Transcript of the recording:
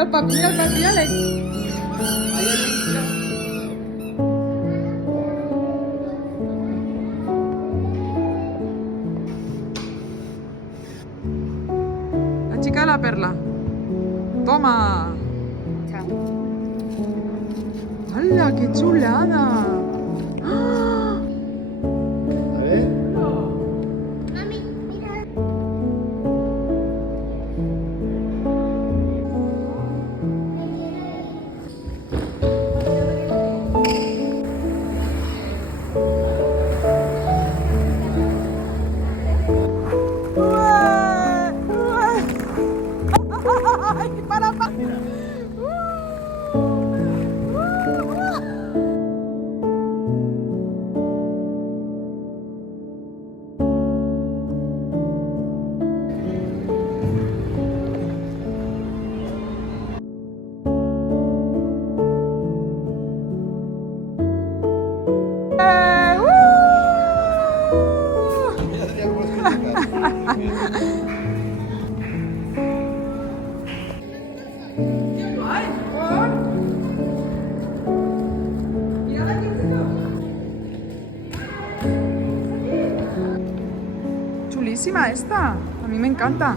Mira el Paco, mírale. La chica de la perla. Toma. Chao. ¡Hala, qué chulada! ¡Ah! A ver. Mami, mira. ¡Ué! ¡Ué! ¡Ay, para! Mira, Adrián, por ejemplo. Chulísima esta. A mí me encanta.